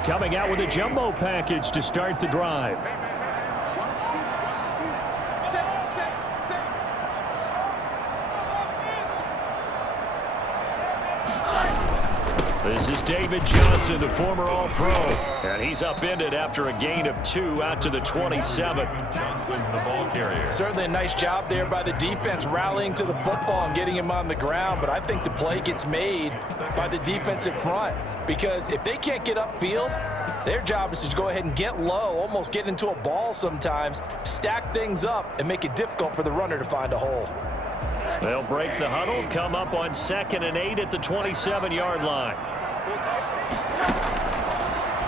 Coming out with a jumbo package to start the drive. This is David Johnson, the former All-Pro, and he's upended after a gain of 2 out to the 27. Johnson, the ball carrier. Certainly a nice job there by the defense rallying to the football and getting him on the ground, but I think the play gets made by the defensive front because if they can't get upfield, their job is to go ahead and get low, almost get into a ball sometimes, stack things up, and make it difficult for the runner to find a hole. They'll break the huddle, come up on 2nd and 8 at the 27-yard line.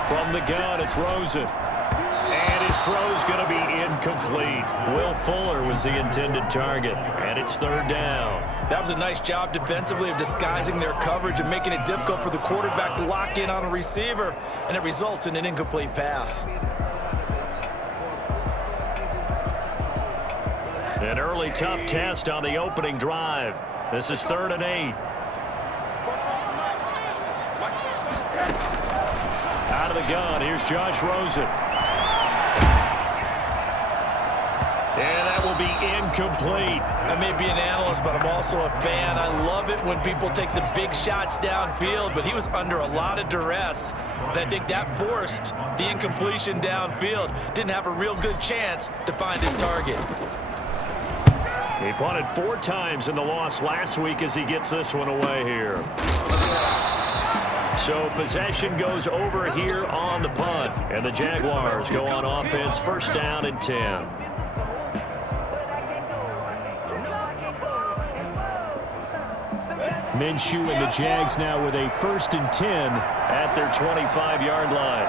From the gun, it's Rosen. And his throw's going to be incomplete. Will Fuller was the intended target, and it's 3rd down. That was a nice job defensively of disguising their coverage and making it difficult for the quarterback to lock in on a receiver, and it results in an incomplete pass. An early tough test on the opening drive. This is 3rd and 8. Out of the gun, here's Josh Rosen. And that will be incomplete. I may be an analyst, but I'm also a fan. I love it when people take the big shots downfield, but he was under a lot of duress, and I think that forced the incompletion downfield. Didn't have a real good chance to find his target. He punted 4 times in the loss last week as he gets this one away here. So possession goes over here on the punt, and the Jaguars go on offense, 1st down and 10. Minshew and the Jags now with a 1st and 10 at their 25-yard line.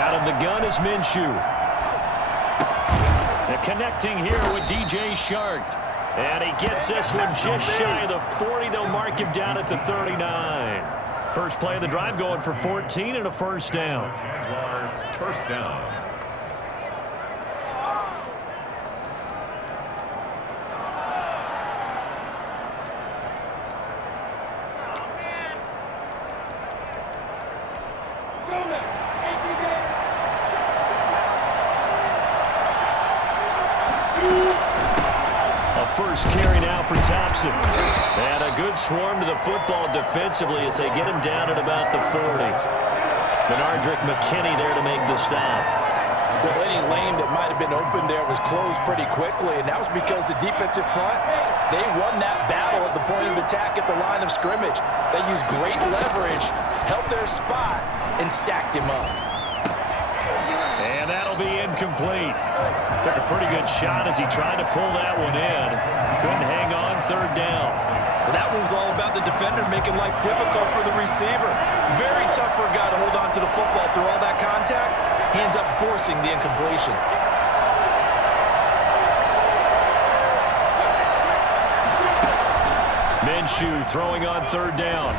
Out of the gun is Minshew. And connecting here with DJ Shark. And he gets this one just shy of the 40. They'll mark him down at the 39. First play of the drive going for 14 and a 1st down. Jaguars, 1st down. First carry now for Thompson. And a good swarm to the football defensively as they get him down at about the 40. Benardrick McKinney there to make the stop. Well, any lane that might have been open there was closed pretty quickly, and that was because the defensive front, they won that battle at the point of attack at the line of scrimmage. They used great leverage, held their spot, and stacked him up. And that'll be incomplete. Took a pretty good shot as he tried to pull that one in. Couldn't hang on, 3rd down. Well, that one was all about the defender making life difficult for the receiver. Very tough for a guy to hold on to the football through all that contact. He ends up forcing the incompletion. Minshew throwing on 3rd down.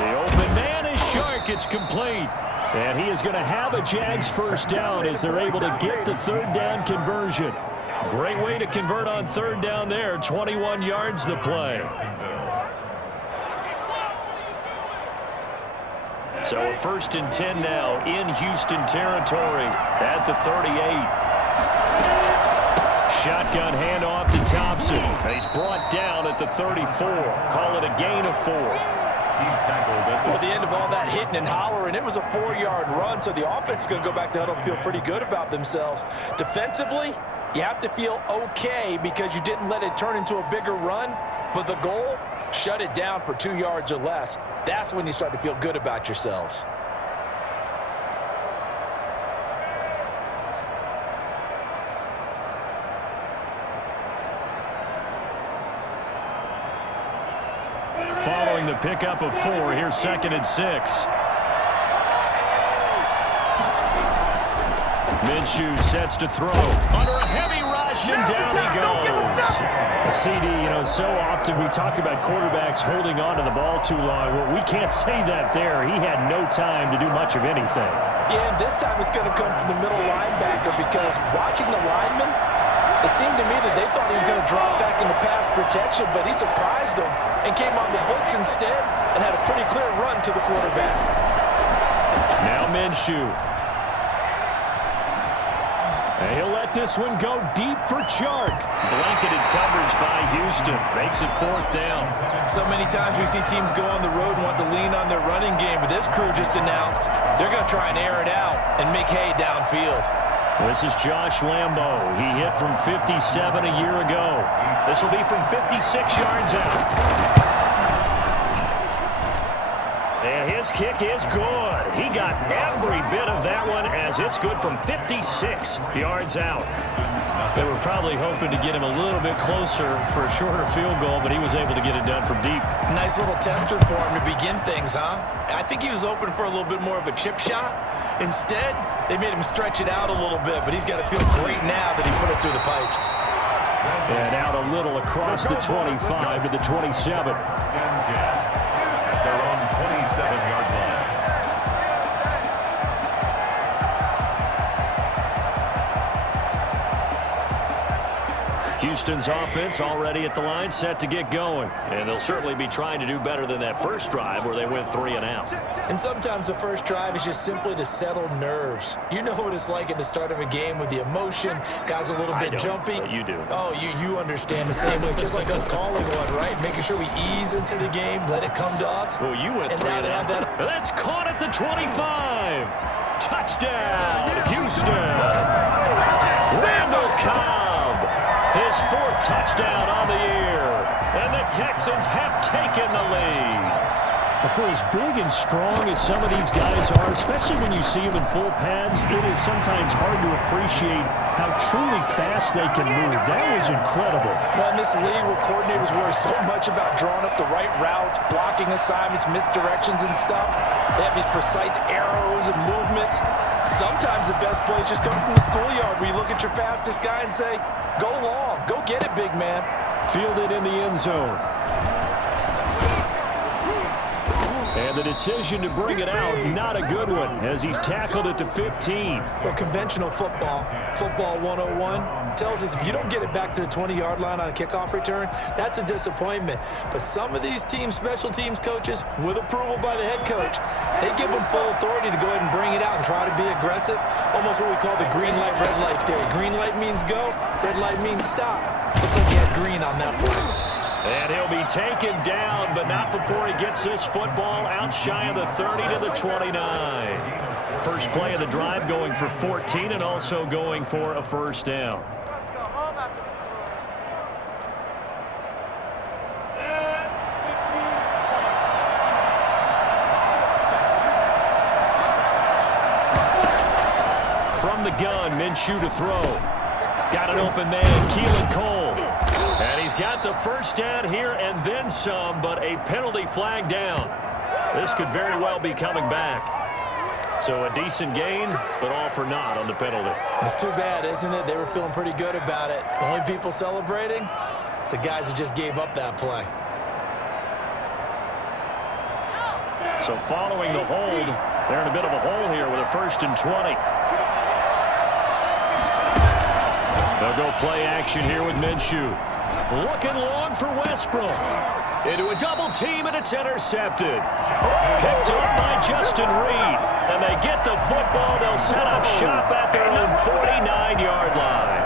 The open man is Shark. It's complete. And he is going to have a Jags 1st down as they're able to get the 3rd down conversion. Great way to convert on 3rd down there. 21 yards the play. So a 1st and 10 now in Houston territory at the 38. Shotgun handoff to Thompson. He's brought down at the 34. Call it a gain of 4. He's tackled at Well, at the end of all that hitting and hollering, it was a 4-yard run, so the offense is going to go back to huddle and feel pretty good about themselves. Defensively, you have to feel okay because you didn't let it turn into a bigger run, but the goal, shut it down for 2 yards or less. That's when you start to feel good about yourselves. Following the pickup of 4, here's 2nd and 6. Minshew sets to throw. Under a heavy rush, and down he goes. CD, so often we talk about quarterbacks holding on to the ball too long. Well, we can't say that there. He had no time to do much of anything. Yeah, and this time it's going to come from the middle linebacker because watching the lineman, It seemed to me that they thought he was going to drop back into pass protection, but he surprised them and came on the blitz instead and had a pretty clear run to the quarterback. Now Minshew. And he'll let this one go deep for Chark. Blanketed coverage by Houston. Makes it 4th down. So many times we see teams go on the road and want to lean on their running game, but this crew just announced they're going to try and air it out and make hay downfield. This is Josh Lambo. He hit from 57 a year ago. This will be from 56 yards out. And his kick is good. He got every bit of that one as it's good from 56 yards out. They were probably hoping to get him a little bit closer for a shorter field goal, but he was able to get it done from deep. Nice little tester for him to begin things, huh? I think he was open for a little bit more of a chip shot. Instead, they made him stretch it out a little bit, but he's got to feel great now that he put it through the pipes. And out a little across the 25 to the 27. At their own 27-yard line. Houston's offense already at the line, set to get going. And they'll certainly be trying to do better than that first drive where they went 3 and out. And sometimes the first drive is just simply to settle nerves. You know what it's like at the start of a game with the emotion, guys a little bit jumpy. But you do. Oh, you understand the same way. It's just like us calling one, right? Making sure we ease into the game, let it come to us. Well, you went and 3 now and they have out. that. That's caught at the 25. Touchdown, Houston. Randall Cobb. His 4th touchdown on the year. And the Texans have taken the lead. For as big and strong as some of these guys are, especially when you see them in full pads, it is sometimes hard to appreciate how truly fast they can move. That was incredible. Well, in this league where coordinators worry so much about drawing up the right routes, blocking assignments, misdirections and stuff, they have these precise arrows and movements. Sometimes the best plays just come from the schoolyard where you look at your fastest guy and say, go long, go get it, big man. Fielded in the end zone. And the decision to bring it out, not a good one, as he's tackled at the 15. Well, conventional football 101, tells us if you don't get it back to the 20-yard line on a kickoff return, that's a disappointment. But some of these teams, special teams coaches, with approval by the head coach, they give them full authority to go ahead and bring it out and try to be aggressive. Almost what we call the green light, red light theory. Green light means go, red light means stop. Looks like he had green on that play. And he'll be taken down, but not before he gets this football out shy of the 30 to the 29. First play of the drive going for 14 and also going for a first down. From the gun, Minshew to throw. Got an open man, Keelan Cole. And he's got the first down here and then some, but a penalty flag down. This could very well be coming back. So a decent gain, but all for naught on the penalty. It's too bad, isn't it? They were feeling pretty good about it. The only people celebrating, the guys who just gave up that play. So following the hold, they're in a bit of a hole here with a 1st and 20. They'll go play action here with Minshew. Looking long for Westbrook. Into a double team, and it's intercepted. Picked up by Justin Reed. And they get the football. They'll set up shop at their own 49-yard line.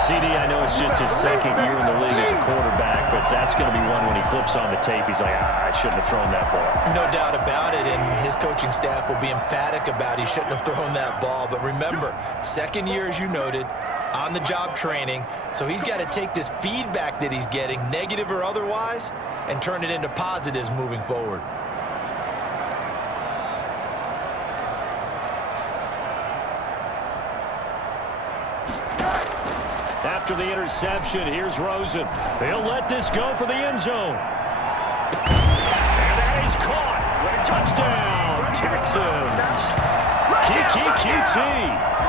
CD, I know it's just his 2nd year in the league as a quarterback, but that's going to be one when he flips on the tape. He's like, I shouldn't have thrown that ball. No doubt about it, and his coaching staff will be emphatic about he shouldn't have thrown that ball. But remember, 2nd year, as you noted, on-the-job training, so he's got to take this feedback that he's getting, negative or otherwise, and turn it into positives moving forward. After the interception, here's Rosen. He'll let this go for the end zone. And that is caught. Touchdown, Texans. QT.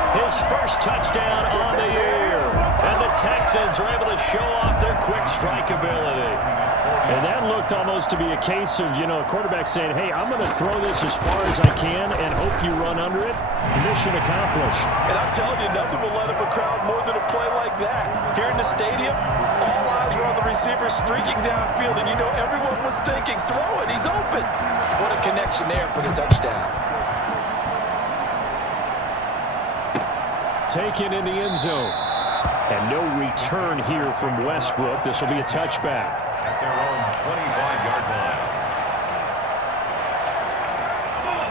His first touchdown on the year. And the Texans are able to show off their quick strike ability. And that looked looked almost to be a case of, a quarterback saying, hey, I'm going to throw this as far as I can and hope you run under it. Mission accomplished. And I'm telling you, nothing will let up a crowd more than a play like that. Here in the stadium, all eyes were on the receiver streaking downfield, and everyone was thinking, throw it, he's open. What a connection there for the touchdown. Taken in the end zone. And no return here from Westbrook. This will be a touchback. At their own 25-yard line.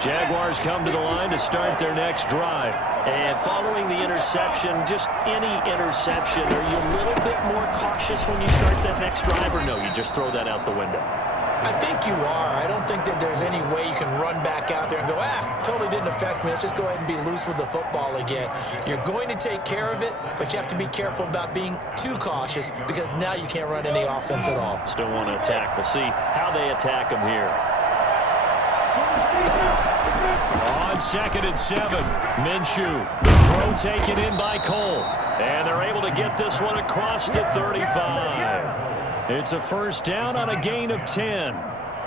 Jaguars come to the line to start their next drive. And following the interception, just any interception, are you a little bit more cautious when you start that next drive, or no, you just throw that out the window? I think you are. I don't think that there's any way you can run back out there and go, totally didn't affect me. Let's just go ahead and be loose with the football again. You're going to take care of it, but you have to be careful about being too cautious because now you can't run any offense at all. Still want to attack. We'll see how they attack them here. On 2nd and 7, Minshew. The throw taken in by Cole. And they're able to get this one across the 35. It's a first down on a gain of 10.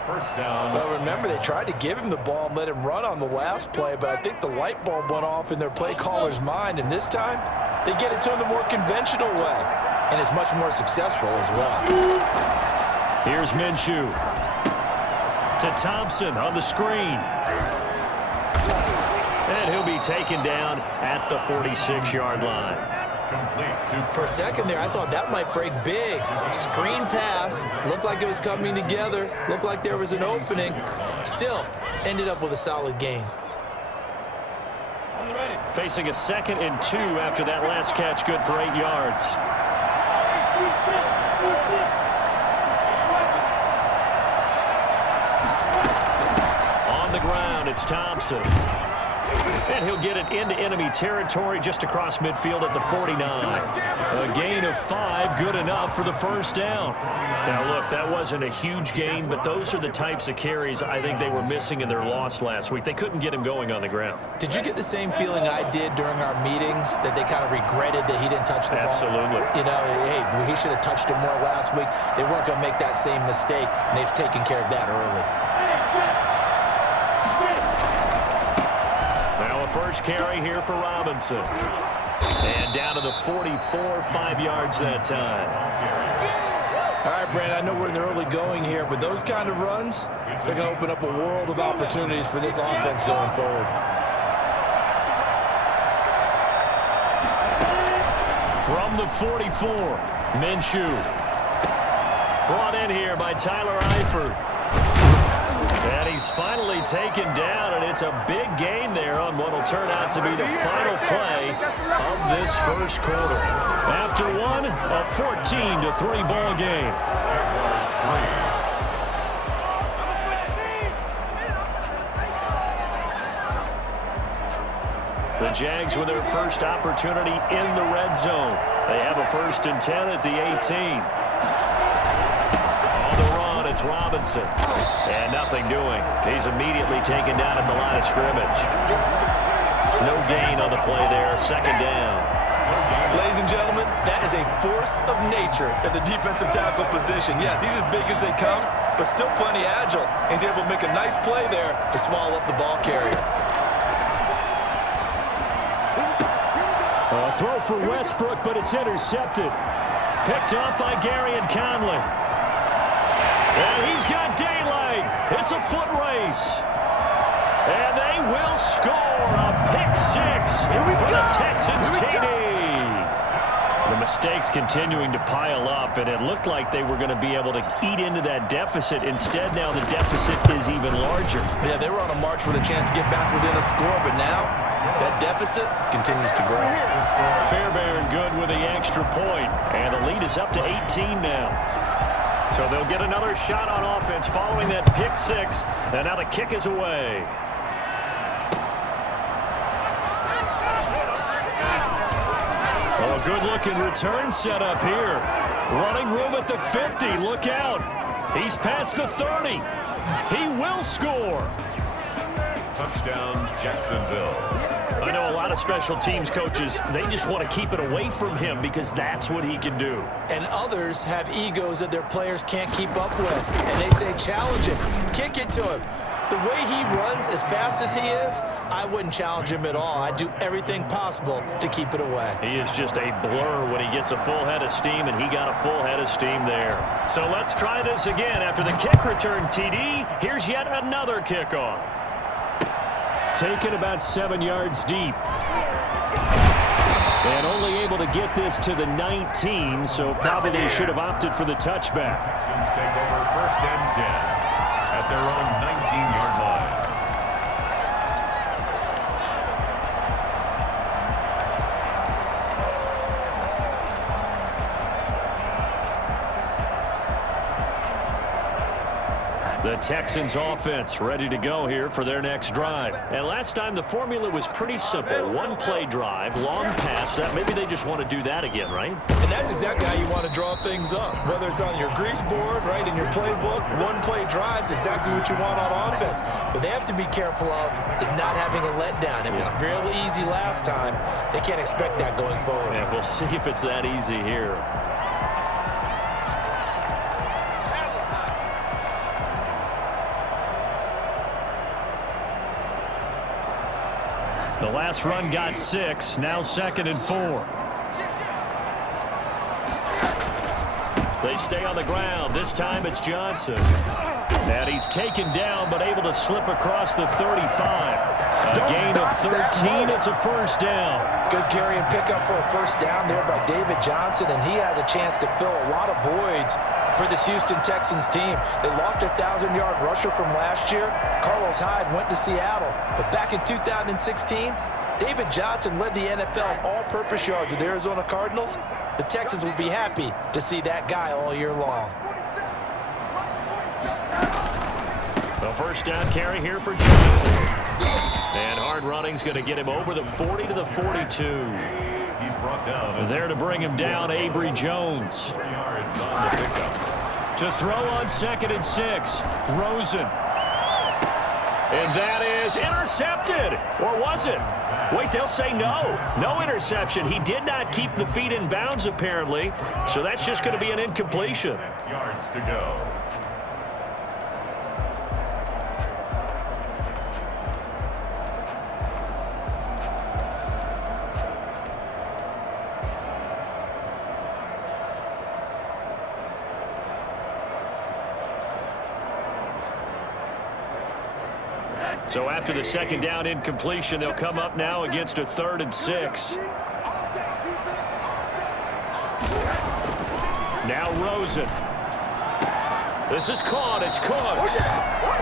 First down. Well, remember, they tried to give him the ball and let him run on the last play, but I think the light bulb went off in their play caller's mind, and this time they get it to him the more conventional way, and it's much more successful as well. Here's Minshew. To Thompson on the screen. And he'll be taken down at the 46-yard line. For a second there, I thought that might break big. Screen pass. Looked like it was coming together. Looked like there was an opening. Still, ended up with a solid gain. Facing a 2nd and 2 after that last catch, good for 8 yards. On the ground, it's Thompson. And he'll get it into enemy territory just across midfield at the 49. A gain of 5, good enough for the first down. Now, look, that wasn't a huge gain, but those are the types of carries I think they were missing in their loss last week. They couldn't get him going on the ground. Did you get the same feeling I did during our meetings, that they kind of regretted that he didn't touch the ball? Absolutely. Hey, he should have touched it more last week. They weren't going to make that same mistake, and they've taken care of that early. First carry here for Robinson. And down to the 44, 5 yards that time. All right, Brandon, I know we're in the early going here, but those kind of runs, they're going to open up a world of opportunities for this offense going forward. From the 44, Minshew. Brought in here by Tyler Eifert. And he's finally taken down, and it's a big gain there on what will turn out to be the final play of this first quarter. After one, a 14-3 ball game. The Jags with their first opportunity in the red zone. They have a 1st and 10 at the 18. It's Robinson, and nothing doing. He's immediately taken down at the line of scrimmage. No gain on the play there, 2nd down. Ladies and gentlemen, that is a force of nature at the defensive tackle position. Yes, he's as big as they come, but still plenty agile. He's able to make a nice play there to swallow up the ball carrier. A throw for Westbrook, but it's intercepted. Picked up by Gary and Conley. And he's got daylight. It's a foot race. And they will score a pick 6 for the Texans TD. The mistakes continuing to pile up, and it looked like they were going to be able to eat into that deficit. Instead, now the deficit is even larger. Yeah, they were on a march with a chance to get back within a score, but now that deficit continues to grow. Fairbairn good with the extra point, and the lead is up to 18 now. So they'll get another shot on offense following that pick 6, and now the kick is away. Oh, a good-looking return set up here. Running room at the 50. Look out. He's past the 30. He will score. Touchdown, Jacksonville. I know a lot of special teams coaches, they just want to keep it away from him because that's what he can do. And others have egos that their players can't keep up with. And they say, challenge him, kick it to him. The way he runs as fast as he is, I wouldn't challenge him at all. I'd do everything possible to keep it away. He is just a blur when he gets a full head of steam, and he got a full head of steam there. So let's try this again. After the kick return TD, here's yet another kickoff. Taken about 7 yards deep. And only able to get this to the 19, so probably should have opted for the touchback. Texans take over 1st and 10 at their own 19-yard line. The Texans offense ready to go here for their next drive. And last time the formula was pretty simple. One play drive, long pass. Maybe they just want to do that again, right? And that's exactly how you want to draw things up. Whether it's on your grease board, right, in your playbook, one play drive's exactly what you want on offense. What they have to be careful of is not having a letdown. It was real easy last time. They can't expect that going forward. Yeah, we'll see if it's that easy here. The last run got 6, now 2nd and 4. They stay on the ground. This time it's Johnson. And he's taken down but able to slip across the 35. A gain of 13. It's a 1st down. Good carry and pickup for a 1st down there by David Johnson, and he has a chance to fill a lot of voids for this Houston Texans team. They lost their 1,000-yard rusher from last year. Carlos Hyde went to Seattle, but back in 2016, David Johnson led the NFL in all-purpose yards with the Arizona Cardinals. The Texans will be happy to see that guy all year long. The 1st down carry here for Johnson. And hard running's going to get him over the 40 to the 42. He's brought down. There to bring him down, Avery Jones. 4 yards on the pickup. To throw on 2nd and 6, Rosen. And that is intercepted. Or was it? Wait, they'll say no. No interception. He did not keep the feet in bounds, apparently. So that's just going to be an incompletion. 6 yards to go. So after the 2nd down incompletion, they'll come up now against a 3rd and 6. Now Rosen. This is caught. It's Cooks.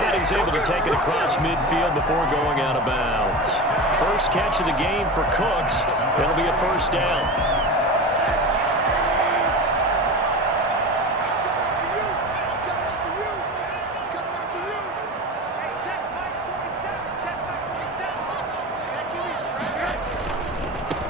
And he's able to take it across midfield before going out of bounds. First catch of the game for Cooks. It'll be a 1st down.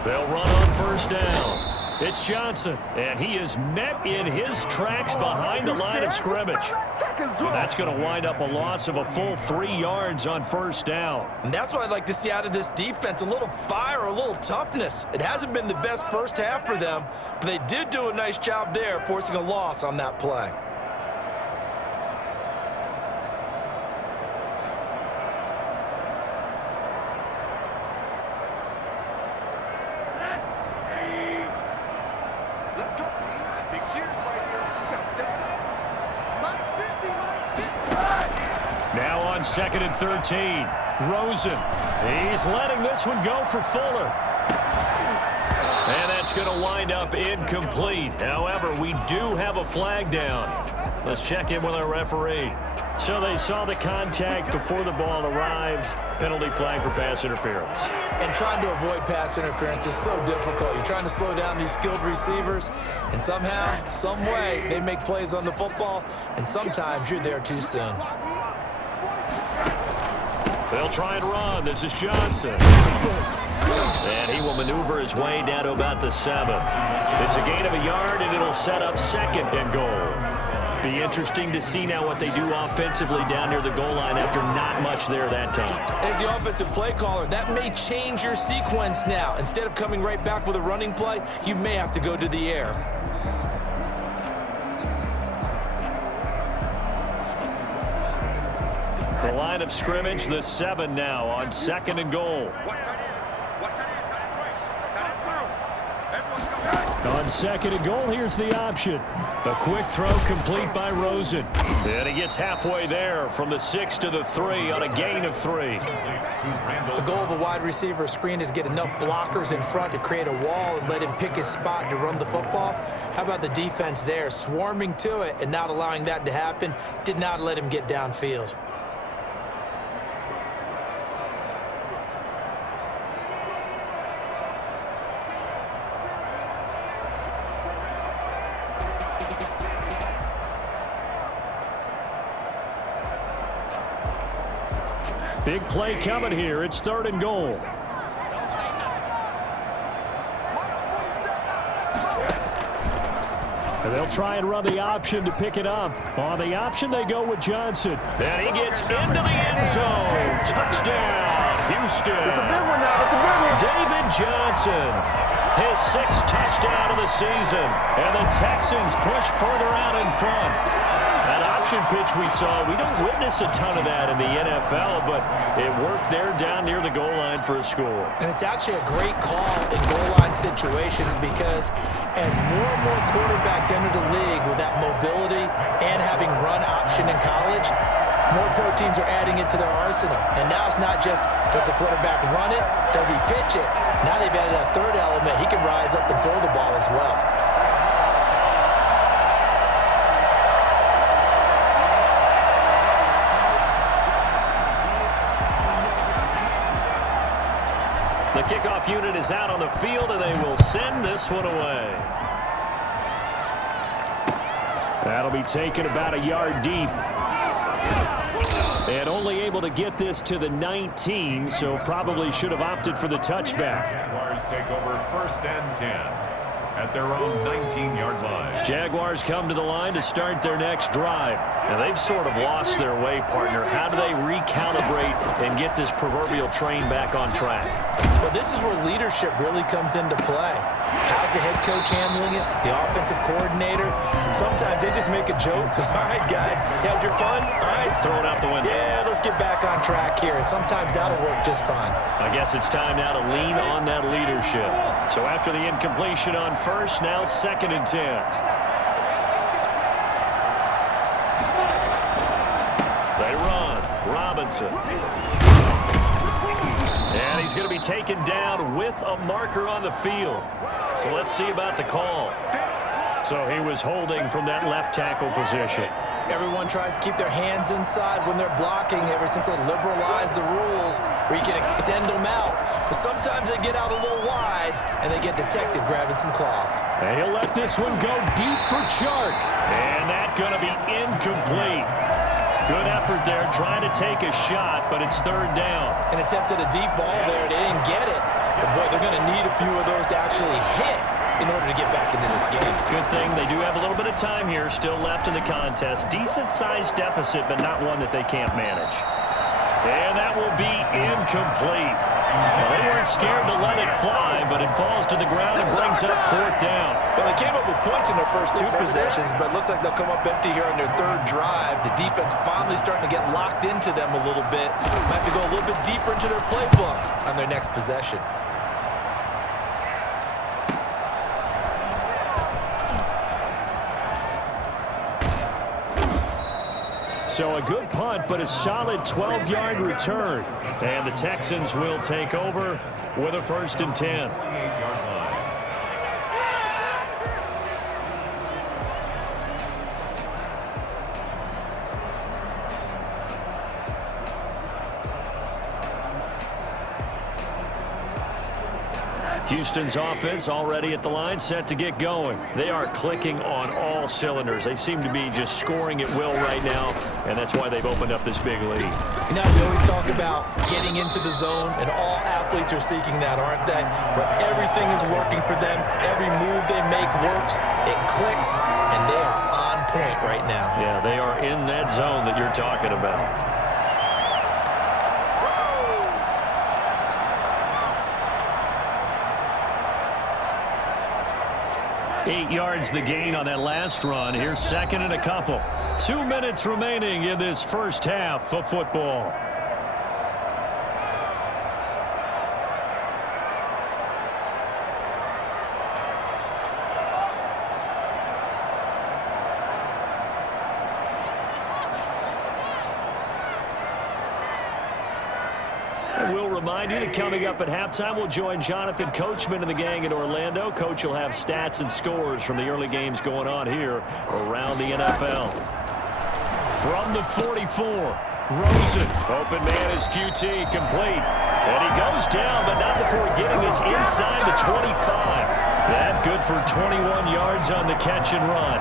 They'll run on 1st down. It's Johnson, and he is met in his tracks behind the line of scrimmage. And that's going to wind up a loss of a full 3 yards on 1st down. And that's what I'd like to see out of this defense, a little fire, a little toughness. It hasn't been the best 1st half for them, but they did do a nice job there, forcing a loss on that play. Now on 2nd and 13, Rosen. He's letting this one go for Fuller. And that's going to wind up incomplete. However, we do have a flag down. Let's check in with our referee. So they saw the contact before the ball arrived. Penalty flag for pass interference. And trying to avoid pass interference is so difficult. You're trying to slow down these skilled receivers, and somehow, some way, they make plays on the football, and sometimes you're there too soon. They'll try and run. This is Johnson. And he will maneuver his way down to about the 7. It's a gain of a yard, and it'll set up 2nd and goal. Be interesting to see now what they do offensively down near the goal line after not much there that time. As the offensive play caller, that may change your sequence now. Instead of coming right back with a running play, you may have to go to the air. The line of scrimmage, the 7 now on 2nd and goal. On 2nd and goal, here's the option. A quick throw complete by Rosen. And he gets halfway there from the 6 to the 3 on a gain of 3. The goal of a wide receiver screen is get enough blockers in front to create a wall and let him pick his spot to run the football. How about the defense there, swarming to it and not allowing that to happen? Did not let him get downfield. Big play coming here. It's 3rd and goal. And they'll try and run the option to pick it up. On the option, they go with Johnson. And he gets into the end zone. Touchdown, Houston. It's a big one now. It's a big one. David Johnson, his 6th touchdown of the season. And the Texans push further out in front. That option pitch we saw, we don't witness a ton of that in the NFL, but it worked there down near the goal line for a score. And it's actually a great call in goal line situations because as more and more quarterbacks enter the league with that mobility and having run option in college, more pro teams are adding it to their arsenal. And now it's not just, does the quarterback run it? Does he pitch it? Now they've added a 3rd element. He can rise up and throw the ball as well. The kickoff unit is out on the field, and they will send this one away. That'll be taken about a yard deep. And only able to get this to the 19, so probably should have opted for the touchback. Jaguars take over 1st and 10 at their own 19-yard line. Jaguars come to the line to start their next drive. Now, they've sort of lost their way, partner. How do they recalibrate and get this proverbial train back on track? Well, this is where leadership really comes into play. How's the head coach handling it? The offensive coordinator? Sometimes they just make a joke. All right, guys, you had your fun? All right. Throw it out the window. Yeah, let's get back on track here. And sometimes that'll work just fine. I guess it's time now to lean on that leadership. So after the incompletion on 1st, now 2nd and 10. They run. Robinson. And he's going to be taken down with a marker on the field. So let's see about the call. So he was holding from that left tackle position. Everyone tries to keep their hands inside when they're blocking ever since they liberalized the rules where you can extend them out. But sometimes they get out a little wide and they get detected grabbing some cloth. And he'll let this one go deep for Chark. And that's going to be incomplete. Good effort there trying to take a shot, but it's 3rd down. An attempt at a deep ball there. They didn't get it. But, boy, they're going to need a few of those to actually hit in order to get back into this game. Good thing they do have a little bit of time here still left in the contest. Decent-sized deficit, but not one that they can't manage. And that will be incomplete. Well, they weren't scared to let it fly, but it falls to the ground and brings up 4th down. Well, they came up with points in their first 2 possessions, but it looks like they'll come up empty here on their 3rd drive. The defense finally starting to get locked into them a little bit. Might have to go a little bit deeper into their playbook on their next possession. So a good punt, but a solid 12-yard return. And the Texans will take over with a 1st and 10. Houston's offense already at the line, set to get going. They are clicking on all cylinders. They seem to be just scoring at will right now, and that's why they've opened up this big lead. You know, we always talk about getting into the zone, and all athletes are seeking that, aren't they? Where everything is working for them. Every move they make works. It clicks, and they are on point right now. Yeah, they are in that zone that you're talking about. 8 yards the gain on that last run. Here's second and a couple. 2 minutes remaining in this first half of football. We'll remind you that coming up at halftime, we'll join Jonathan Coachman and the gang in Orlando. Coach will have stats and scores from the early games going on here around the NFL. From the 44, Rosen. Open man is QT, complete. And he goes down, but not before getting this inside the 25. That good for 21 yards on the catch and run.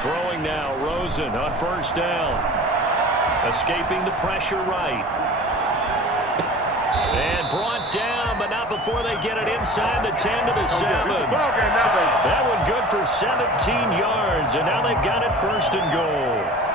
Throwing now, Rosen on first down. Escaping the pressure right. And brought down, but not before they get it inside the 10 to the 7. That one good for 17 yards, and now they've got it first and goal.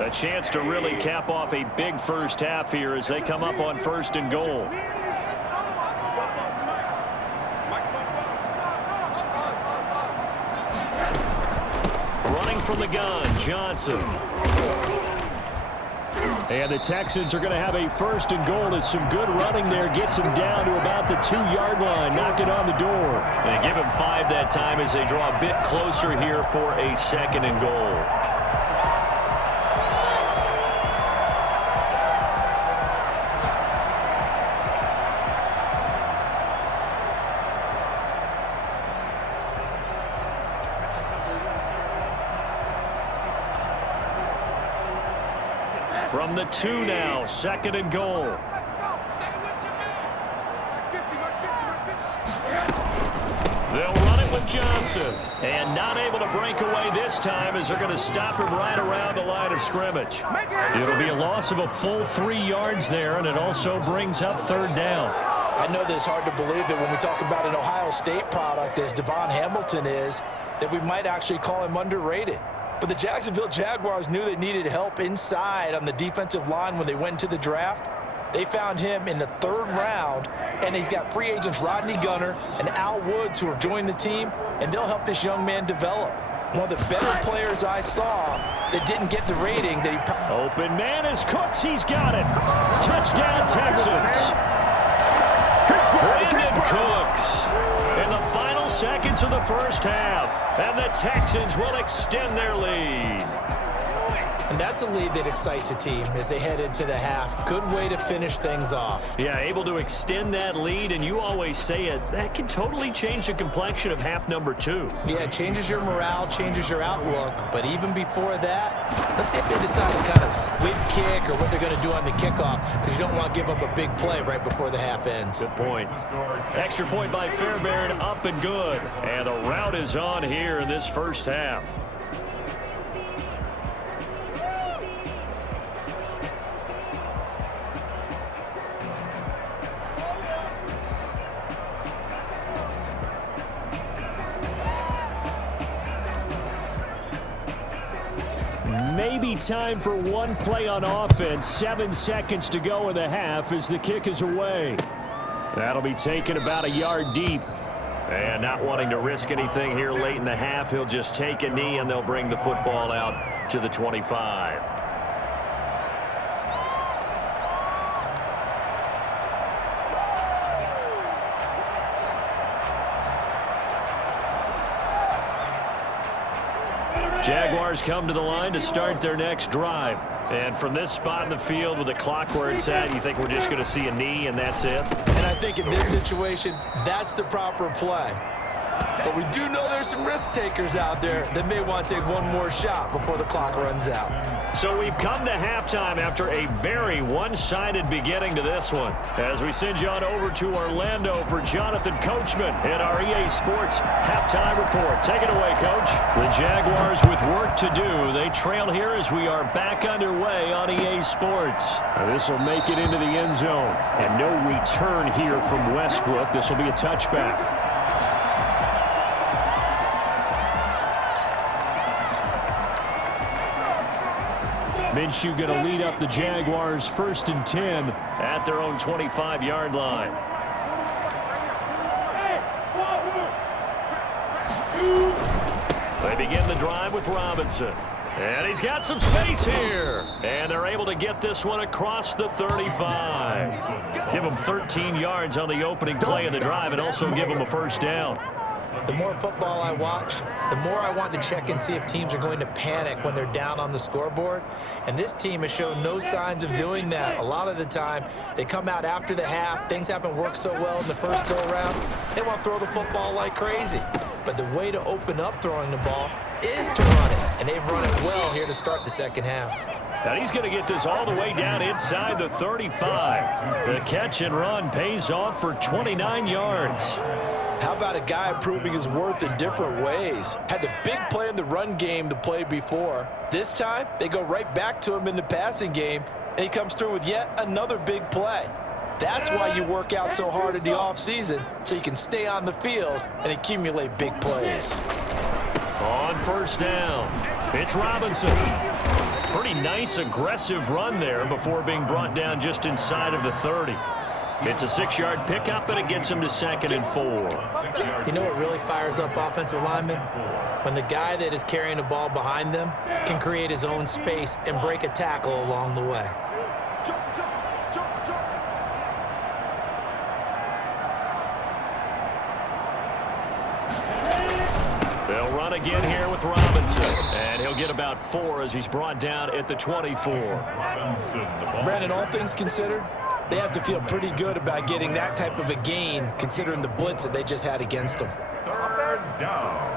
A chance to really cap off a big first half here as they come up on first and goal. Running from the gun, Johnson. And the Texans are going to have a first and goal as some good running there gets him down to about the 2-yard line. Knock it on the door. They give him 5 that time as they draw a bit closer here for a second and goal. From the 2 now, second and goal. They'll run it with Johnson. And not able to break away this time as they're going to stop him right around the line of scrimmage. It'll be a loss of a full 3 yards there, and it also brings up third down. I know that it's hard to believe it when we talk about an Ohio State product as Devon Hamilton is, that we might actually call him underrated. But the Jacksonville Jaguars knew they needed help inside on the defensive line when they went into the draft. They found him in the 3rd round, and he's got free agents Rodney Gunner and Al Woods who have joined the team, and they'll help this young man develop. One of the better players I saw that didn't get the rating that he... Open man is Cooks. He's got it. Touchdown, Texans. Brandon Cooks in the final seconds of the first half, and the Texans will extend their lead. And that's a lead that excites a team as they head into the half. Good way to finish things off. Yeah, able to extend that lead, and you always say it, that can totally change the complexion of half number 2. Yeah, it changes your morale, changes your outlook. But even before that, let's see if they decide to kind of squib kick or what they're going to do on the kickoff, because you don't want to give up a big play right before the half ends. Good point. Extra point by Fairbairn, up and good. And the route is on here in this first half. Maybe time for one play on offense. 7 seconds to go in the half as the kick is away. That'll be taken about a yard deep. And not wanting to risk anything here late in the half, he'll just take a knee and they'll bring the football out to the 25. Jaguars come to the line to start their next drive. And from this spot in the field with the clock where it's at, you think we're just going to see a knee and that's it? And I think in this situation, that's the proper play. But we do know there's some risk takers out there that may want to take one more shot before the clock runs out. So we've come to halftime after a very one-sided beginning to this one. As we send you on over to Orlando for Jonathan Coachman in our EA Sports halftime report. Take it away, Coach. The Jaguars with work to do. They trail here as we are back underway on EA Sports. This will make it into the end zone. And no return here from Westbrook. This will be a touchback. Minshew going to lead up the Jaguars 1st and 10 at their own 25-yard line. They begin the drive with Robinson. And he's got some space here. And they're able to get this one across the 35. Give him 13 yards on the opening play of the drive and also give him a first down. The more football I watch, the more I want to check and see if teams are going to panic when they're down on the scoreboard. And this team has shown no signs of doing that. A lot of the time, they come out after the half. Things haven't worked so well in the first go-around. They want to throw the football like crazy. But the way to open up throwing the ball is to run it. And they've run it well here to start the second half. And he's going to get this all the way down inside the 35. The catch and run pays off for 29 yards. How about a guy proving his worth in different ways? Had the big play in the run game the play before. This time, they go right back to him in the passing game, and he comes through with yet another big play. That's why you work out so hard in the offseason, so you can stay on the field and accumulate big plays. On first down, it's Robinson. Pretty nice, aggressive run there before being brought down just inside of the 30. It's a 6-yard pickup, and it gets him to 2nd and 4. You know what really fires up offensive linemen? When the guy that is carrying the ball behind them can create his own space and break a tackle along the way. They'll run again here with Robinson, and he'll get about 4 as he's brought down at the 24. Brandon, all things considered, they have to feel pretty good about getting that type of a gain, considering the blitz that they just had against them. 3rd down.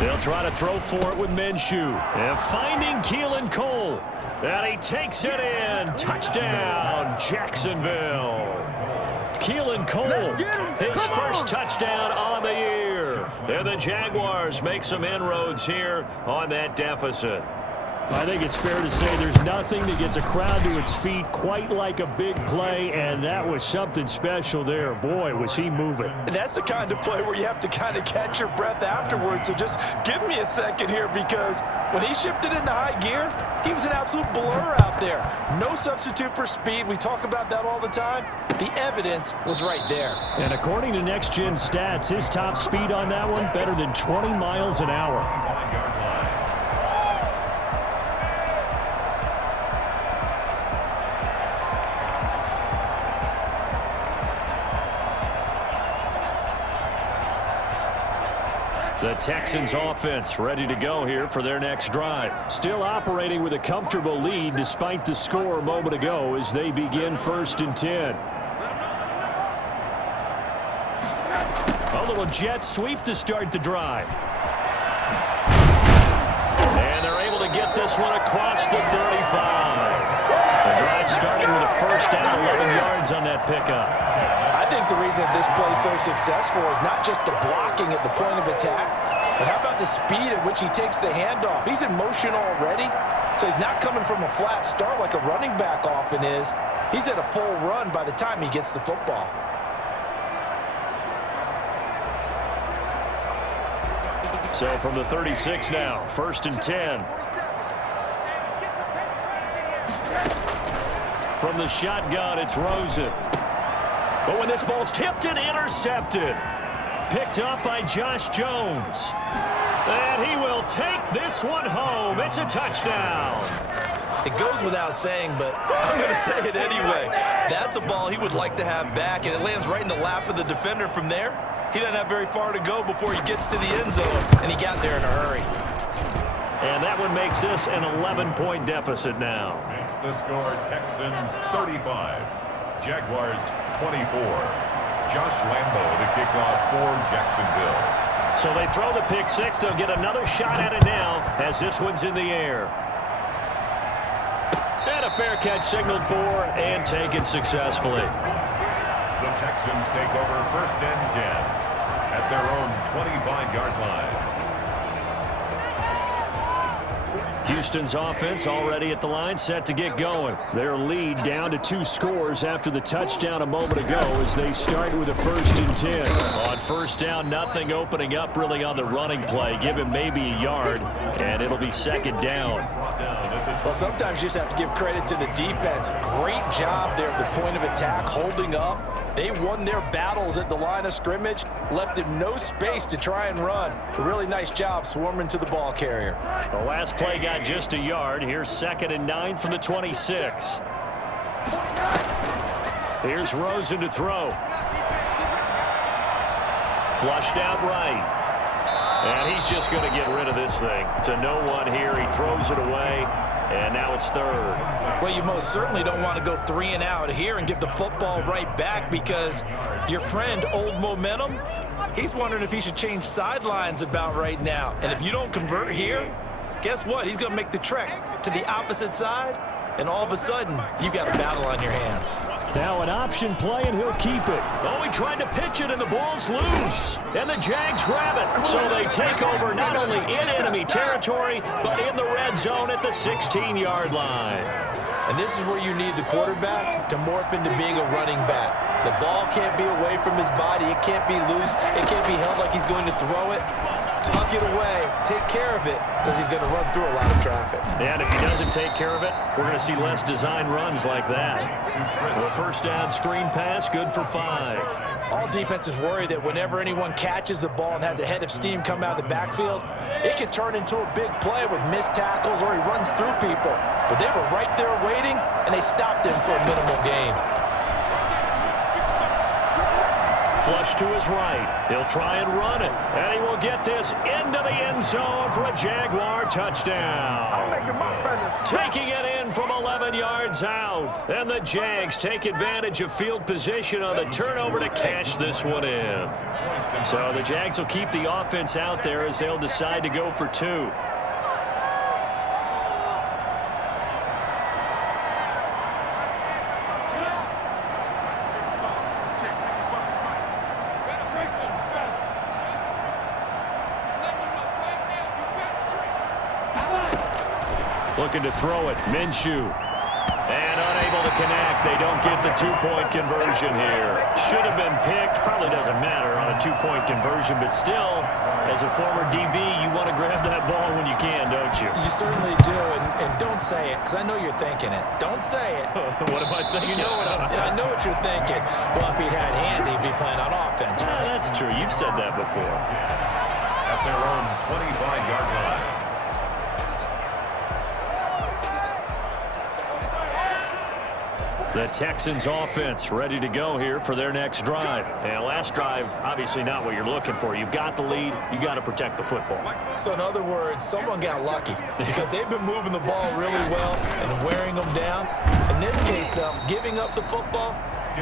They'll try to throw for it with Minshew. And finding Keelan Cole. And he takes it in. Touchdown, Jacksonville. Keelan Cole, his first touchdown on the year. And the Jaguars make some inroads here on that deficit. I think it's fair to say there's nothing that gets a crowd to its feet quite like a big play, and that was something special there. Boy, was he moving. And that's the kind of play where you have to kind of catch your breath afterwards. So just give me a second here, because when he shifted into high gear, he was an absolute blur out there. No substitute for speed. We talk about that all the time. The evidence was right there. And according to Next Gen Stats, his top speed on that one, better than 20 miles an hour. The Texans offense ready to go here for their next drive. Still operating with a comfortable lead despite the score a moment ago as they begin 1st and 10. A little jet sweep to start the drive. And they're able to get this one across the 35. The drive starting with a first down, 11 yards on that pickup. I think the reason this play is so successful is not just the blocking at the point of attack, but how about the speed at which he takes the handoff? He's in motion already, so he's not coming from a flat start like a running back often is. He's at a full run by the time he gets the football. So from the 36 now, 1st and 10. From the shotgun, it's Rosen. But when this ball's tipped and intercepted, picked up by Josh Jones. And he will take this one home. It's a touchdown. It goes without saying, but I'm going to say it anyway. That's a ball he would like to have back, and it lands right in the lap of the defender from there. He doesn't have very far to go before he gets to the end zone, and he got there in a hurry. And that one makes this an 11-point deficit now. Makes the score Texans 35, Jaguars 24. Josh Lambo to kick off for Jacksonville. So they throw the pick six. They'll get another shot at it now as this one's in the air. And a fair catch signaled for and taken successfully. The Texans take over 1st and 10 at their own 25-yard line. Houston's offense already at the line, set to get going. Their lead down to 2 scores after the touchdown a moment ago as they start with a 1st and 10. On 1st down, nothing opening up really on the running play. Give him maybe a yard, and it'll be 2nd down. Well, sometimes you just have to give credit to the defense. Great job there at the point of attack, holding up. They won their battles at the line of scrimmage, left him no space to try and run. A really nice job swarming to the ball carrier. The last play got just a yard. Here's 2nd and 9 from the 26. Here's Rosen to throw. Flushed out right. And he's just going to get rid of this thing. To no one here. He throws it away. And now it's 3rd. Well, you most certainly don't want to go 3 and out here and give the football right back, because your friend, Old Momentum, he's wondering if he should change sidelines about right now. And if you don't convert here, guess what? He's going to make the trek to the opposite side, and all of a sudden, you've got a battle on your hands. Now an option play, and he'll keep it. Oh, he tried to pitch it, and the ball's loose. And the Jags grab it. So they take over not only in enemy territory, but in the red zone at the 16-yard line. And this is where you need the quarterback to morph into being a running back. The ball can't be away from his body. It can't be loose. It can't be held like he's going to throw it. Tuck it away. Take care of it, because he's going to run through a lot of traffic. And if he doesn't take care of it, we're going to see less design runs like that. The 1st down screen pass, good for 5. All defenses worry that whenever anyone catches the ball and has a head of steam come out of the backfield, it could turn into a big play with missed tackles or he runs through people. But they were right there waiting, and they stopped him for a minimal gain. Flush to his right. He'll try and run it. And he will get this into the end zone for a Jaguar touchdown. Taking it in from 11 yards out. And the Jags take advantage of field position on the turnover to cash this one in. So the Jags will keep the offense out there as they'll decide to go for 2. Looking to throw it. Minshew. And unable to connect. They don't get the 2-point conversion here. Should have been picked. Probably doesn't matter on a 2-point conversion, but still, as a former DB, you want to grab that ball when you can, don't you? You certainly do, and don't say it, because I know you're thinking it. Don't say it. What am I thinking? You know what I know what you're thinking. Well, if he'd had hands, he'd be playing on offense. That's true. You've said that before. At their own 25-yard line. The Texans offense ready to go here for their next drive. And last drive, obviously not what you're looking for. You've got the lead. You got to protect the football. So in other words, someone got lucky, because they've been moving the ball really well and wearing them down. In this case, though, giving up the football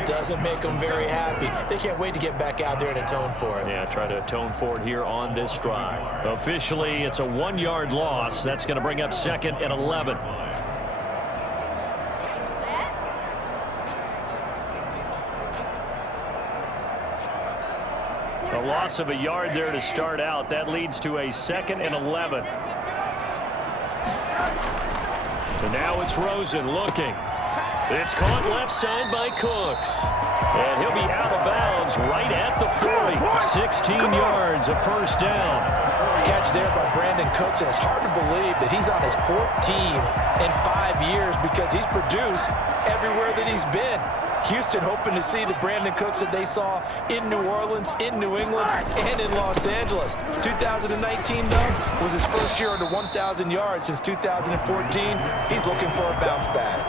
doesn't make them very happy. They can't wait to get back out there and atone for it. Yeah, try to atone for it here on this drive. Officially, it's a 1-yard loss. That's going to bring up 2nd and 11. A loss of a yard there to start out. That leads to a 2nd and 11. And now it's Rosen looking. It's caught left side by Cooks. And he'll be out of bounds bounds right at the 40. 16 yards, a first down. Catch there by Brandon Cooks, and it's hard to believe that he's on his 4th team in 5 years because he's produced everywhere that he's been. Houston hoping to see the Brandon Cooks that they saw in New Orleans, in New England, and in Los Angeles. 2019, though, was his first year under 1,000 yards since 2014. He's looking for a bounce back.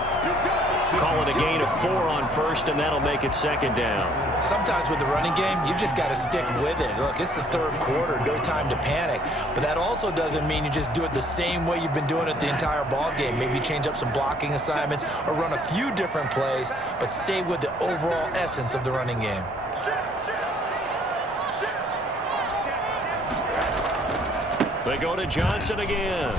Call it a gain of 4 on first, and that'll make it second down. Sometimes with the running game, you've just got to stick with it. Look, it's the 3rd quarter, no time to panic. But that also doesn't mean you just do it the same way you've been doing it the entire ball game. Maybe change up some blocking assignments or run a few different plays, but stay with the overall essence of the running game. They go to Johnson again.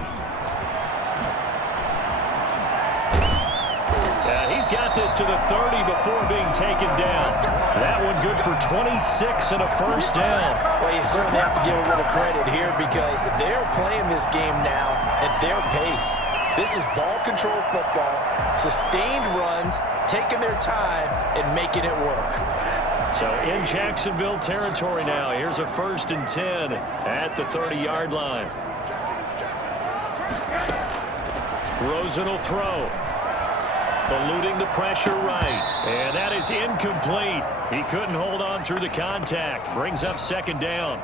And he's got this to the 30 before being taken down. That one good for 26 and a first down. Well, you certainly have to give a little credit here because they're playing this game now at their pace. This is ball control football, sustained runs, taking their time and making it work. So in Jacksonville territory now. Here's a 1st and 10 at the 30-yard line. Rosen will throw. Eluding the pressure right. And that is incomplete. He couldn't hold on through the contact. Brings up second down.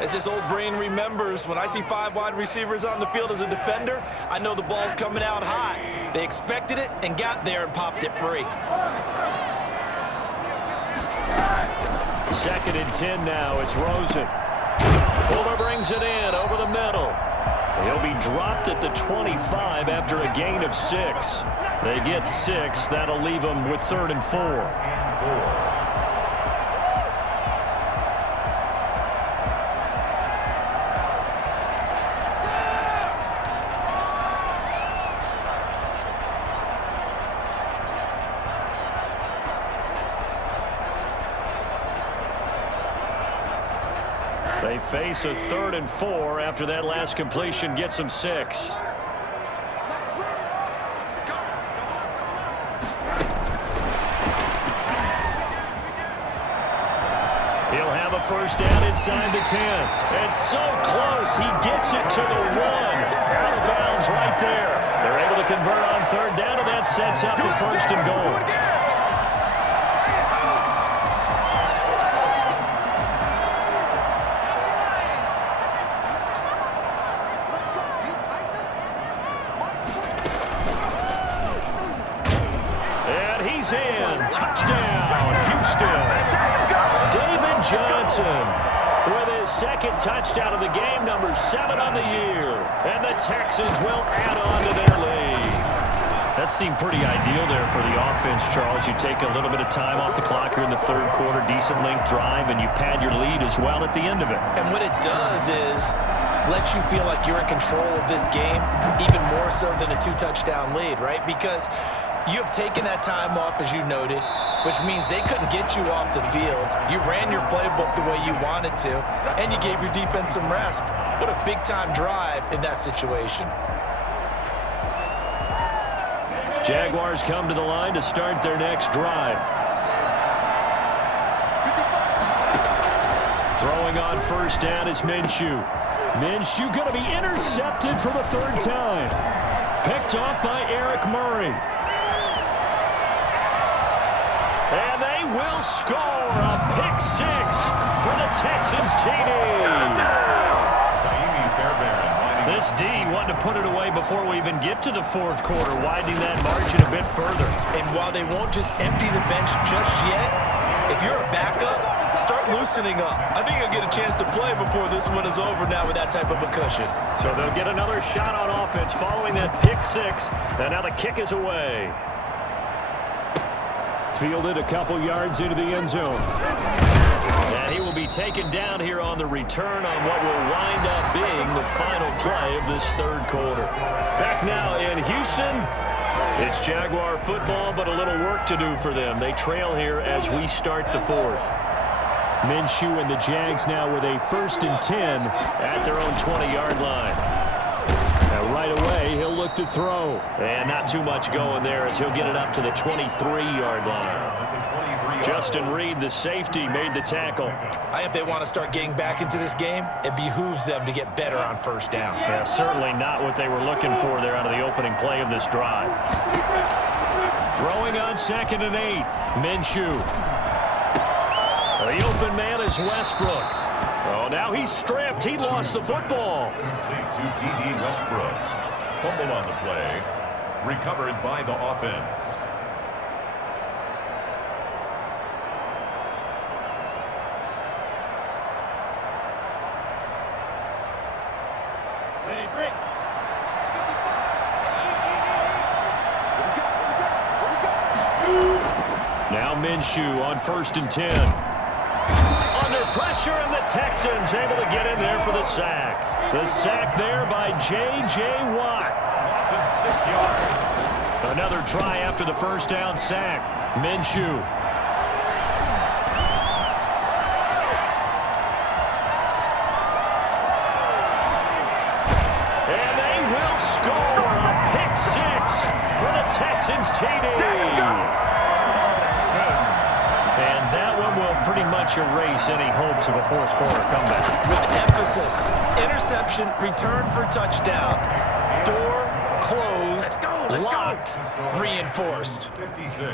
As this old brain remembers, when I see 5 wide receivers on the field as a defender, I know the ball's coming out high. They expected it and got there and popped it free. 2nd and 10 now. It's Rosen. Fuller brings it in over the middle. He'll be dropped at the 25 after a gain of 6. They get 6. That'll leave them with 3rd and 4. They face a 3rd and 4 after that last completion gets them 6. He'll have a first down inside the 10. And so close, he gets it to the 1. Out of bounds right there. They're able to convert on 3rd down, and that sets up the 1st and goal. In. Touchdown, Houston. David Johnson with his 2nd touchdown of the game, number 7 on the year. And the Texans will add on to their lead. That seemed pretty ideal there for the offense, Charles. You take a little bit of time off the clock here in the 3rd quarter, decent length drive, and you pad your lead as well at the end of it. And what it does is let you feel like you're in control of this game, even more so than a 2-touchdown lead, right? Because you have taken that time off, as you noted, which means they couldn't get you off the field. You ran your playbook the way you wanted to, and you gave your defense some rest. What a big-time drive in that situation. Jaguars come to the line to start their next drive. Throwing on first down is Minshew. Minshew going to be intercepted for the 3rd time. Picked off by Eric Murray. And they will score a pick 6 for the Texans TD. This D wanted to put it away before we even get to the 4th quarter, widening that margin a bit further. And while they won't just empty the bench just yet, if you're a backup, start loosening up. I think you'll get a chance to play before this one is over now with that type of a cushion. So they'll get another shot on offense following that pick 6. And now the kick is away. Fielded a couple yards into the end zone. And he will be taken down here on the return on what will wind up being the final play of this 3rd quarter. Back now in Houston, it's Jaguar football, but a little work to do for them. They trail here as we start the 4th. Minshew and the Jags now with a 1st and 10 at their own 20-yard line. Now right away, he'll look to throw. And not too much going there as he'll get it up to the 23-yard line. Justin Reed, the safety, made the tackle. If they want to start getting back into this game, it behooves them to get better on first down. Yeah, certainly not what they were looking for there out of the opening play of this drive. Throwing on 2nd and 8. Minshew. The open man is Westbrook. Oh, now he's stripped. He lost the football. To D.D. Westbrook. Fumble on the play. Recovered by the offense. Now Minshew on 1st and 10. Under pressure, and the Texans able to get in there for the sack. The sack there by J.J. Watt. Loss of 6 yards. Another try after the first down sack. Minshew. And they will score a pick 6 for the Texans TD. And that one will pretty much erase any hopes of a fourth-quarter comeback. With emphasis, interception, return for touchdown. Door closed, locked, reinforced.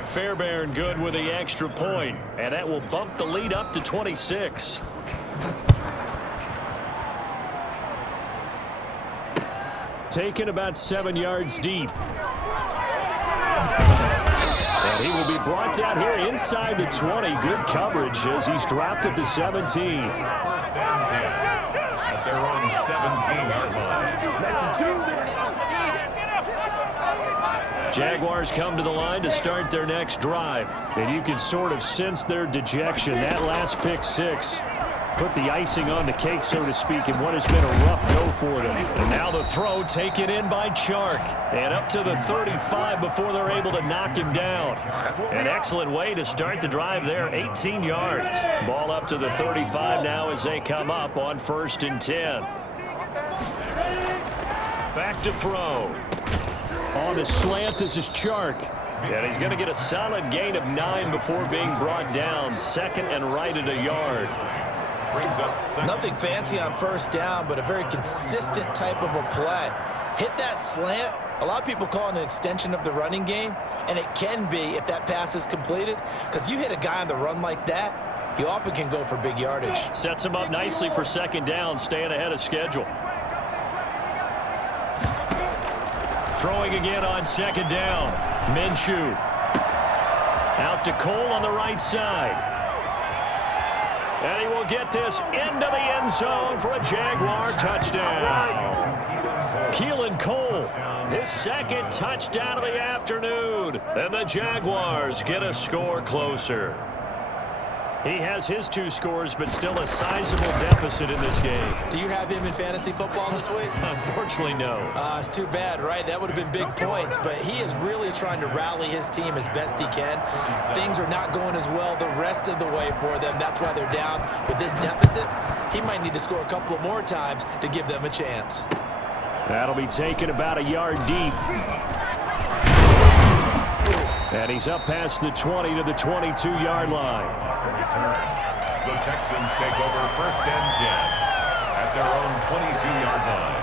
Fairbairn good with the extra point, and that will bump the lead up to 26. Taken about 7 yards deep. And he will be brought down here inside the 20. Good coverage as he's dropped at the 17. First and 10 at their own 17-yard line. Jaguars come to the line to start their next drive. And you can sort of sense their dejection. That last pick 6 put the icing on the cake, so to speak, in what has been a rough go for them. And now the throw taken in by Chark. And up to the 35 before they're able to knock him down. An excellent way to start the drive there, 18 yards. Ball up to the 35 now as they come up on 1st and 10. Back to throw. On the slant, this is Chark. And he's going to get a solid gain of 9 before being brought down. 2nd and right at a yard. Brings up Nothing fancy on first down, but a very consistent type of a play. Hit that slant. A lot of people call it an extension of the running game, and it can be if that pass is completed, because you hit a guy on the run like that, he often can go for big yardage. Sets him up nicely for 2nd down, staying ahead of schedule. Throwing again on 2nd down. Minshew. Out to Cole on the right side. And he will get this into the end zone for a Jaguar touchdown. Keelan Cole, his 2nd touchdown of the afternoon. And the Jaguars get a score closer. He has his 2 scores, but still a sizable deficit in this game. Do you have him in fantasy football this week? Unfortunately, no. It's too bad, right? That would have been big points, but he is really trying to rally his team as best he can. Things are not going as well the rest of the way for them. That's why they're down. With this deficit, he might need to score a couple of more times to give them a chance. That'll be taken about a yard deep. And he's up past the 20 to the 22-yard line. The Texans take over 1st and 10 at their own 22-yard line.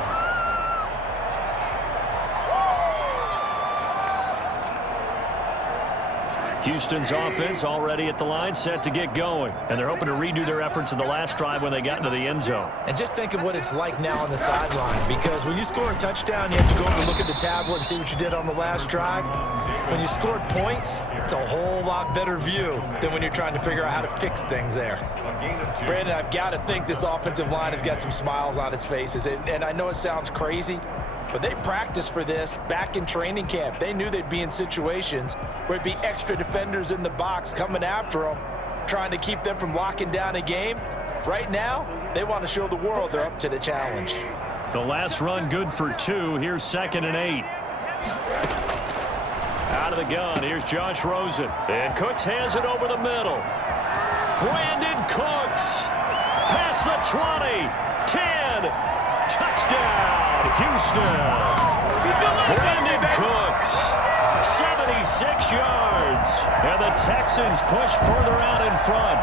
Houston's offense already at the line, set to get going. And they're hoping to redo their efforts in the last drive when they got into the end zone. And just think of what it's like now on the sideline, because when you score a touchdown, you have to go over and look at the tablet and see what you did on the last drive. When you scored points, it's a whole lot better view than when you're trying to figure out how to fix things there. Brandon, I've got to think this offensive line has got some smiles on its faces. And I know it sounds crazy, but they practiced for this back in training camp. They knew they'd be in situations where it'd be extra defenders in the box coming after them, trying to keep them from locking down a game. Right now, they want to show the world they're up to the challenge. The last run good for 2. Here's 2nd and 8. Out of the gun, here's Josh Rosen. And Cooks has it over the middle. Brandon Cooks. Past the 20. 10. Touchdown, Houston. Brandon Cooks. 76 yards. And the Texans push further out in front.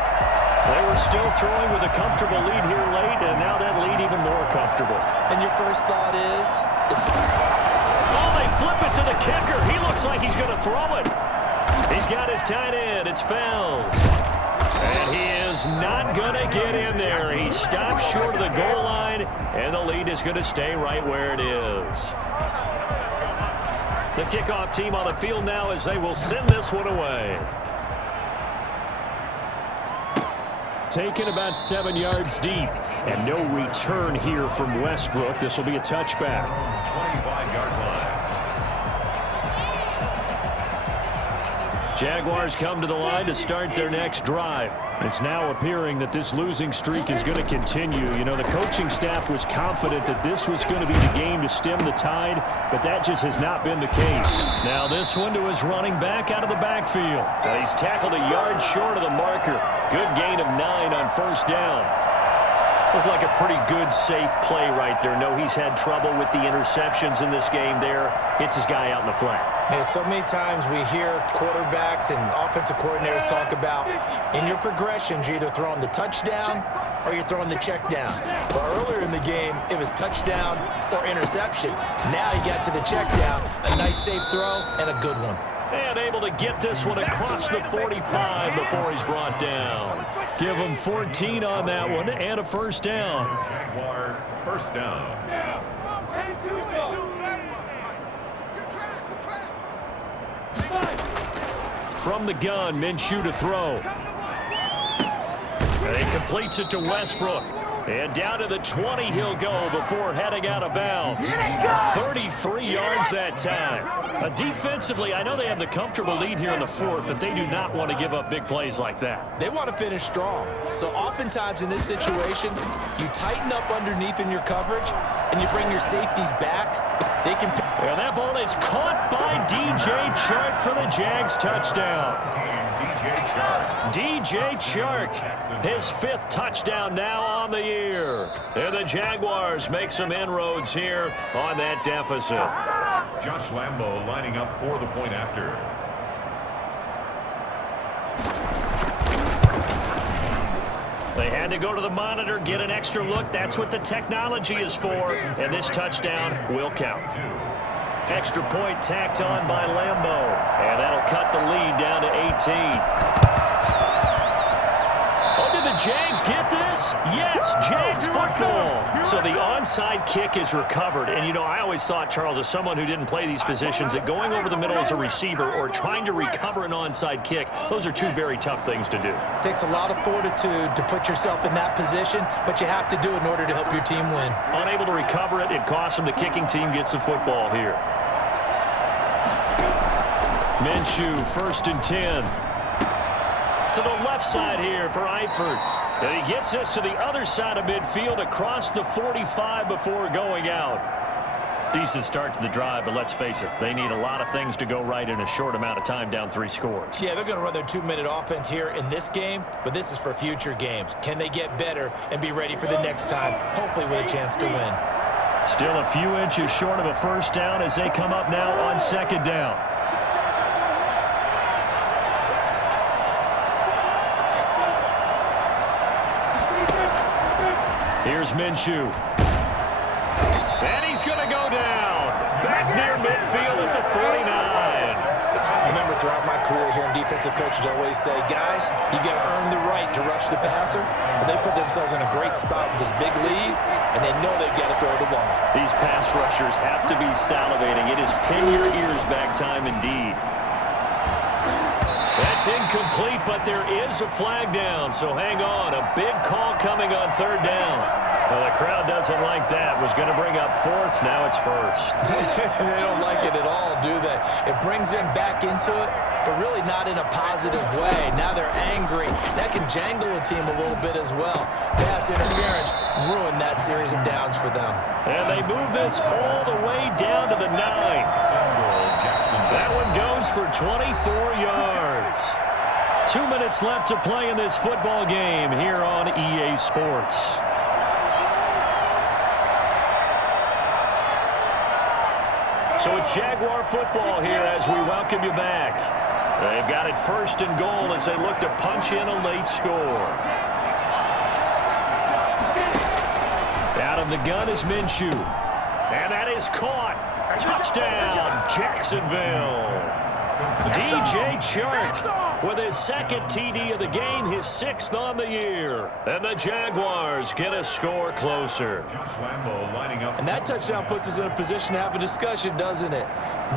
They were still throwing with a comfortable lead here late, and now that lead even more comfortable. And your first thought is oh, they flip it to the kicker. He looks like he's going to throw it. He's got his tight end. It's Fells. And he is not going to get in there. He stops short of the goal line, and the lead is going to stay right where it is. The kickoff team on the field now as they will send this one away. Taken about 7 yards deep, and no return here from Westbrook. This will be a touchback. 25-yard line. Jaguars come to the line to start their next drive. It's now appearing that this losing streak is going to continue. You know, the coaching staff was confident that this was going to be the game to stem the tide, but that just has not been the case. Now this one to his running back out of the backfield. Now he's tackled a yard short of the marker. Good gain of 9 on first down. Looked like a pretty good, safe play right there. No, he's had trouble with the interceptions in this game there. Hits his guy out in the flat. Man, so many times we hear quarterbacks and offensive coordinators talk about in your progressions, you're either throwing the touchdown or you're throwing the check down. But earlier in the game, it was touchdown or interception. Now he got to the check down, a nice safe throw, and a good one. And able to get this one across the 45 before he's brought down. Give him 14 on that one and a first down. Jaguar first down. From the gun, Minshew to throw. And he completes it to Westbrook. And down to the 20 he'll go before heading out of bounds. 33 yards that time. Defensively, I know they have the comfortable lead here in the fourth, but they do not want to give up big plays like that. They want to finish strong. So oftentimes in this situation, you tighten up underneath in your coverage, and you bring your safeties back. They can. And that ball is caught by DJ Chark for the Jags touchdown. DJ Chark, his 5th touchdown now on the year. And the Jaguars make some inroads here on that deficit. Josh Lambo lining up for the point after. They had to go to the monitor, get an extra look. That's what the technology is for. And this touchdown will count. Extra point tacked on by Lambo. And that'll cut the lead down to 18. Oh, did the Jags get this? Yes, Jags football. So the onside kick is recovered. And, you know, I always thought, Charles, as someone who didn't play these positions, that going over the middle as a receiver or trying to recover an onside kick, those are two very tough things to do. It takes a lot of fortitude to put yourself in that position, but you have to do it in order to help your team win. Unable to recover it, it costs them. The kicking team gets the football here. Minshew, 1st and 10. To the left side here for Eifert. And he gets us to the other side of midfield across the 45 before going out. Decent start to the drive, but let's face it, they need a lot of things to go right in a short amount of time, down 3 scores. Yeah, they're going to run their 2-minute offense here in this game, but this is for future games. Can they get better and be ready for the next time, hopefully with a chance to win? Still a few inches short of a first down as they come up now on 2nd down. Here's Minshew. And he's going to go down. Back near midfield at the 49. I remember throughout my career here in defensive coaches always say, guys, you got to earn the right to rush the passer. But they put themselves in a great spot with this big lead, and they know they've got to throw the ball. These pass rushers have to be salivating. It is pin your ears back time indeed. That's incomplete, but there is a flag down, so hang on. A big call coming on 3rd down. Well, the crowd doesn't like that. Was going to bring up 4th, now it's 1st. They don't like it at all, do they? It brings them back into it, but really not in a positive way. Now they're angry. That can jangle a team a little bit as well. Pass interference ruined that series of downs for them. And they move this all the way down to the 9. That one goes for 24 yards. 2 minutes left to play in this football game here on EA Sports. So it's Jaguar football here as we welcome you back. They've got it first and goal as they look to punch in a late score. Out of the gun is Minshew. And that is caught. Touchdown, Jacksonville. DJ Chark with his second TD of the game, his 6th on the year. And the Jaguars get a score closer. And that touchdown puts us in a position to have a discussion, doesn't it?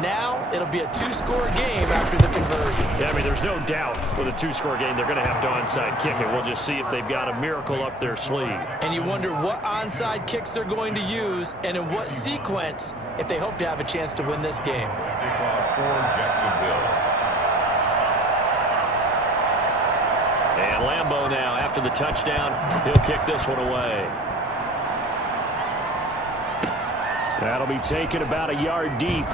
Now it'll be a 2-score game after the conversion. Yeah, I mean, there's no doubt with a 2-score game they're going to have to onside kick it. We'll just see if they've got a miracle up their sleeve. And you wonder what onside kicks they're going to use and in what sequence if they hope to have a chance to win this game. For Jacksonville. And Lambeau now, after the touchdown, he'll kick this one away. That'll be taken about a yard deep.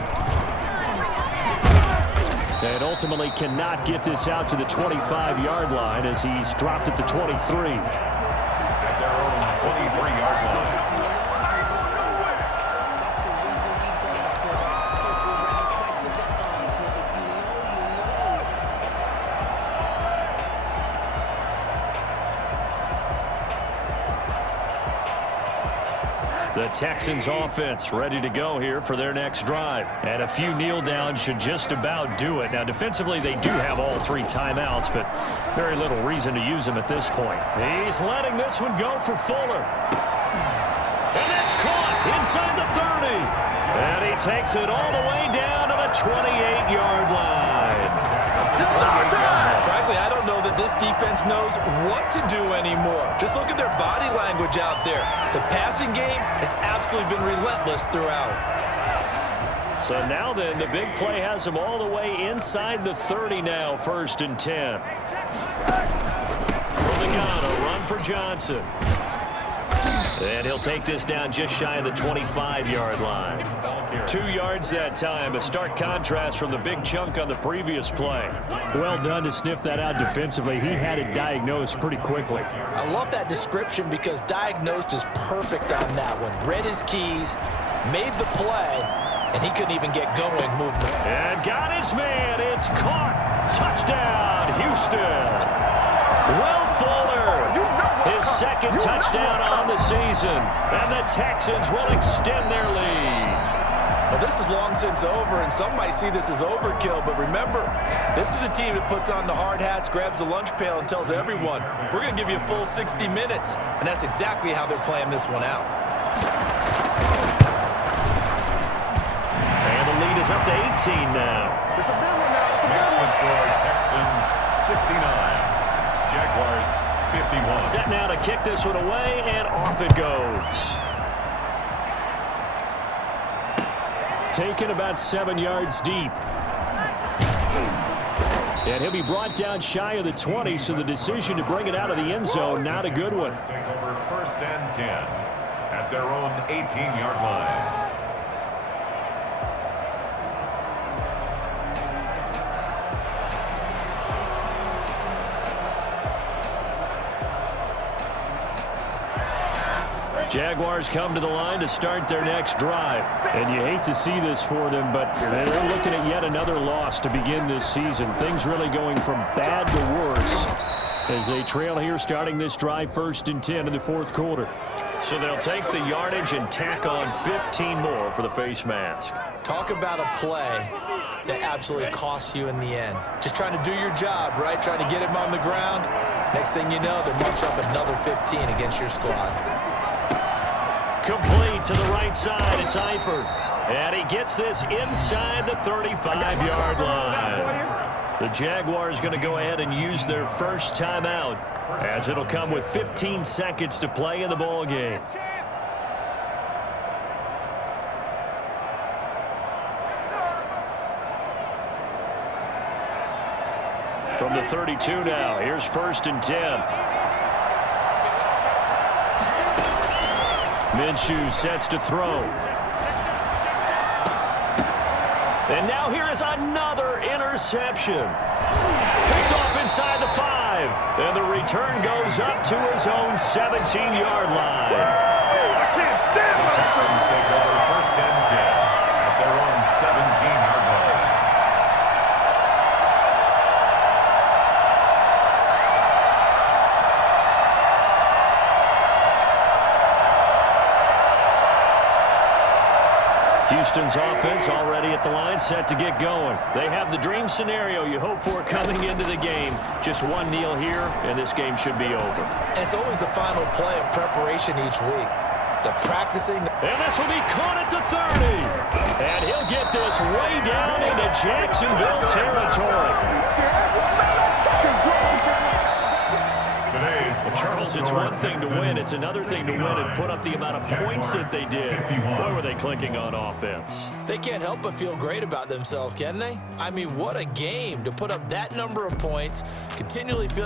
And ultimately cannot get this out to the 25-yard line as he's dropped at the 23. At their own 23-yard line. The Texans offense ready to go here for their next drive. And a few kneel downs should just about do it. Now, defensively, they do have all 3 timeouts, but very little reason to use them at this point. He's letting this one go for Fuller. And that's caught inside the 30. And he takes it all the way down to the 28-yard line. Frankly, I don't know that this defense knows what to do anymore. Just look at their body language out there. The passing game has absolutely been relentless throughout. So now then, the big play has them all the way inside the 30 now, 1st and 10. From the gun, a run for Johnson. And he'll take this down just shy of the 25-yard line. 2 yards that time, a stark contrast from the big chunk on the previous play. Well done to sniff that out defensively. He had it diagnosed pretty quickly. I love that description because diagnosed is perfect on that one. Read his keys, made the play, and he couldn't even get going movement. And got his man. It's caught. Touchdown, Houston. Will Fuller, his 2nd touchdown on the season. And the Texans will extend their lead. Well, this is long since over, and some might see this as overkill, but remember, this is a team that puts on the hard hats, grabs the lunch pail, and tells everyone, we're going to give you a full 60 minutes, and that's exactly how they're playing this one out. And the lead is up to 18 now. Makes the score Texans 69. Jaguars 51. Set now to kick this one away, and off it goes. Taken about 7 yards deep. And he'll be brought down shy of the 20, so the decision to bring it out of the end zone, not a good one. Take over 1st and 10 at their own 18-yard line. Jaguars come to the line to start their next drive. And you hate to see this for them, but they're looking at yet another loss to begin this season. Things really going from bad to worse as they trail here starting this drive 1st and 10 in the 4th quarter. So they'll take the yardage and tack on 15 more for the face mask. Talk about a play that absolutely costs you in the end. Just trying to do your job, right? Trying to get him on the ground. Next thing you know, they march up another 15 against your squad. Complete to the right side. It's Eifert. And he gets this inside the 35-yard line. The Jaguars going to go ahead and use their first timeout as it'll come with 15 seconds to play in the ball game. From the 32 now, here's 1st and 10. Minshew sets to throw. And now here is another interception. Picked off inside the 5. And the return goes up to his own 17-yard line. I can't stand my Texans take over 1st and 10 at their own Houston's offense already at the line, set to get going. They have the dream scenario you hope for coming into the game. Just one kneel here, and this game should be over. It's always the final play of preparation each week. The practicing. And this will be caught at the 30. And he'll get this way down into Jacksonville territory. Well, Charles, it's one thing to win. It's another thing to win and put up the amount of points that they did. Boy, were they clicking on offense. They can't help but feel great about themselves, can they? I mean, what a game to put up that number of points, continually feel